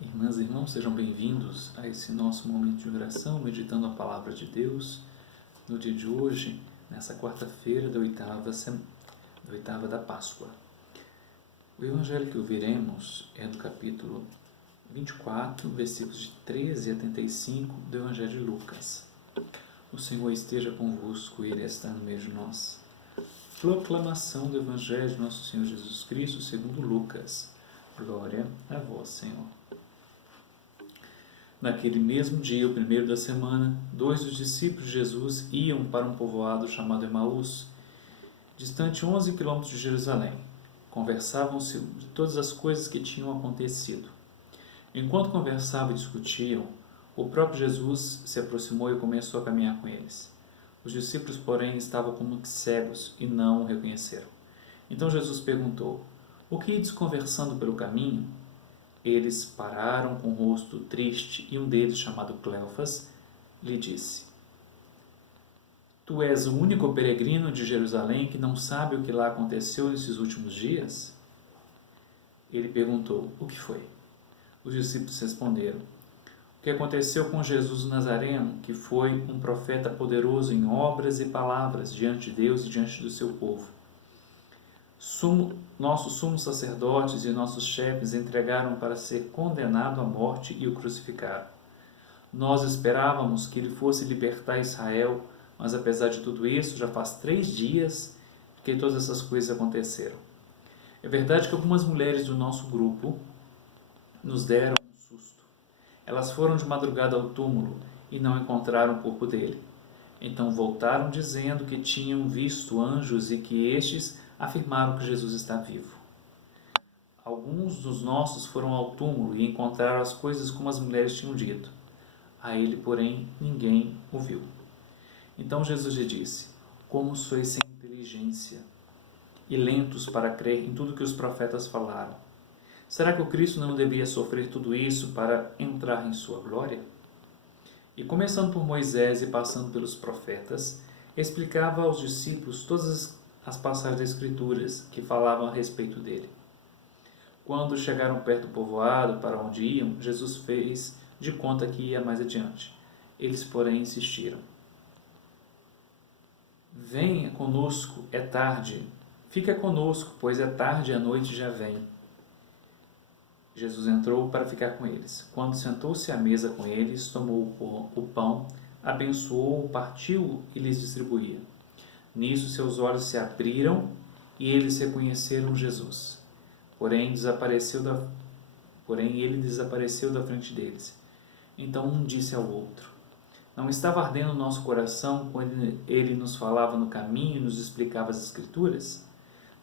Irmãs e irmãos, sejam bem-vindos a esse nosso momento de oração, meditando a Palavra de Deus, no dia de hoje, nessa quarta-feira da oitava da Páscoa. O Evangelho que ouviremos é do capítulo 24, versículos de 13 a 35 do Evangelho de Lucas. O Senhor esteja convosco, Ele está no meio de nós. Proclamação do Evangelho de nosso Senhor Jesus Cristo, segundo Lucas. Glória a vós, Senhor. Naquele mesmo dia, o primeiro da semana, 2 dos discípulos de Jesus iam para um povoado chamado Emaús, distante 11 quilômetros de Jerusalém. Conversavam-se de todas as coisas que tinham acontecido. Enquanto conversavam e discutiam, o próprio Jesus se aproximou e começou a caminhar com eles. Os discípulos, porém, estavam como que cegos e não o reconheceram. Então Jesus perguntou: "O que ides conversando pelo caminho?" Eles pararam com o rosto triste e um deles, chamado Cleofas, lhe disse: "Tu és o único peregrino de Jerusalém que não sabe o que lá aconteceu nesses últimos dias?" Ele perguntou: "O que foi?" Os discípulos responderam: "O que aconteceu com Jesus o Nazareno, que foi um profeta poderoso em obras e palavras diante de Deus e diante do seu povo. Nossos sumos sacerdotes e nossos chefes entregaram para ser condenado à morte e o crucificaram. Nós esperávamos que ele fosse libertar Israel, mas apesar de tudo isso, já faz 3 dias que todas essas coisas aconteceram. É verdade que algumas mulheres do nosso grupo nos deram um susto. Elas foram de madrugada ao túmulo e não encontraram o corpo dele. Então voltaram dizendo que tinham visto anjos e que estes afirmaram que Jesus está vivo. Alguns dos nossos foram ao túmulo e encontraram as coisas como as mulheres tinham dito. A ele, porém, ninguém o viu." Então Jesus lhe disse: "Como sois sem inteligência e lentos para crer em tudo que os profetas falaram. Será que o Cristo não devia sofrer tudo isso para entrar em sua glória?" E começando por Moisés e passando pelos profetas, explicava aos discípulos todas as passagens das Escrituras que falavam a respeito dele. Quando chegaram perto do povoado para onde iam, Jesus fez de conta que ia mais adiante. Eles, porém, insistiram: "Venha conosco, é tarde. Fica conosco, pois é tarde e a noite já vem." Jesus entrou para ficar com eles. Quando sentou-se à mesa com eles, tomou o pão, abençoou, partiu e lhes distribuía. Nisso seus olhos se abriram e eles reconheceram Jesus. Porém ele desapareceu da frente deles. Então um disse ao outro: "Não estava ardendo o nosso coração quando ele nos falava no caminho e nos explicava as Escrituras?"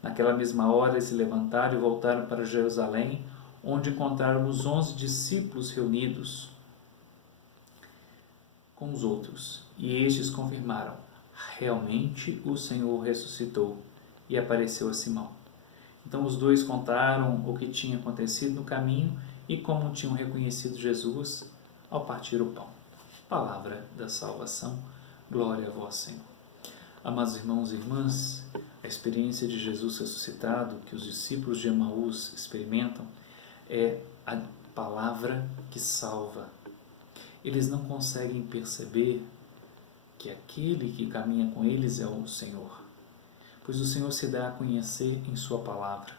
Naquela mesma hora eles se levantaram e voltaram para Jerusalém, onde encontraram os 11 discípulos reunidos com os outros. E estes confirmaram: "Realmente o Senhor ressuscitou e apareceu a Simão." Então os dois contaram o que tinha acontecido no caminho e como tinham reconhecido Jesus ao partir o pão. Palavra da salvação. Glória a vós, Senhor. Amados irmãos e irmãs, a experiência de Jesus ressuscitado que os discípulos de Emaús experimentam é a palavra que salva. Eles não conseguem perceber que aquele que caminha com eles é o Senhor, pois o Senhor se dá a conhecer em sua palavra,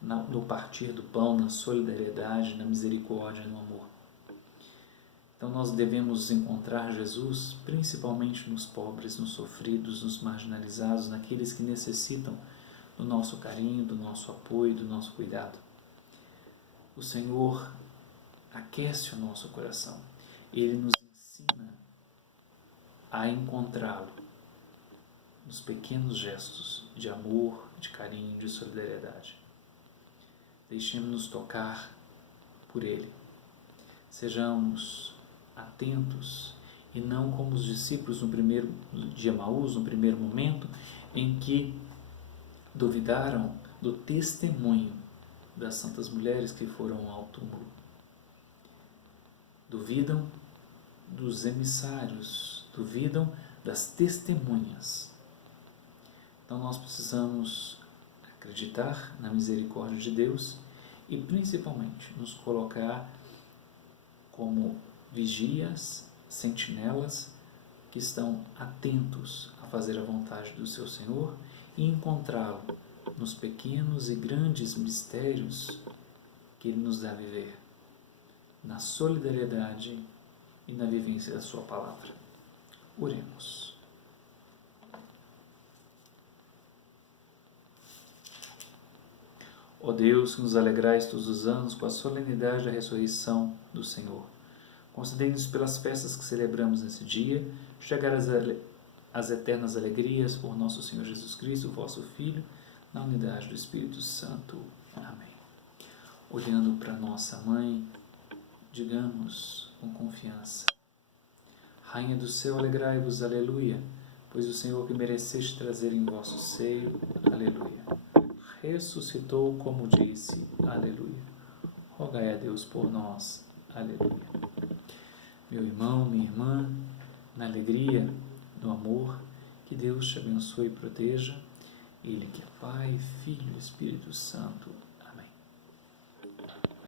no partir do pão, na solidariedade, na misericórdia, no amor. Então nós devemos encontrar Jesus principalmente nos pobres, nos sofridos, nos marginalizados, naqueles que necessitam do nosso carinho, do nosso apoio, do nosso cuidado. O Senhor aquece o nosso coração. Ele nos ensina a encontrá-lo nos pequenos gestos de amor, de carinho, de solidariedade. Deixemos-nos tocar por Ele. Sejamos atentos e não como os discípulos de Emaús, no primeiro momento, em que duvidaram do testemunho das santas mulheres que foram ao túmulo. Duvidam dos emissários, duvidam das testemunhas. Então nós precisamos acreditar na misericórdia de Deus e principalmente nos colocar como vigias, sentinelas, que estão atentos a fazer a vontade do seu Senhor e encontrá-lo nos pequenos e grandes mistérios que Ele nos dá a viver, na solidariedade e na vivência da sua palavra. Oremos. Ó Deus, que nos alegrais todos os anos com a solenidade da ressurreição do Senhor, concedei-nos pelas festas que celebramos nesse dia, chegar às eternas alegrias por nosso Senhor Jesus Cristo, vosso Filho, na unidade do Espírito Santo. Amém. Olhando para nossa Mãe, digamos com confiança: Rainha do céu, alegrai-vos, aleluia, pois o Senhor que mereceste trazer em vosso seio, aleluia, ressuscitou como disse, aleluia. Rogai a Deus por nós, aleluia. Meu irmão, minha irmã, na alegria, no amor, que Deus te abençoe e proteja, Ele que é Pai, Filho e Espírito Santo.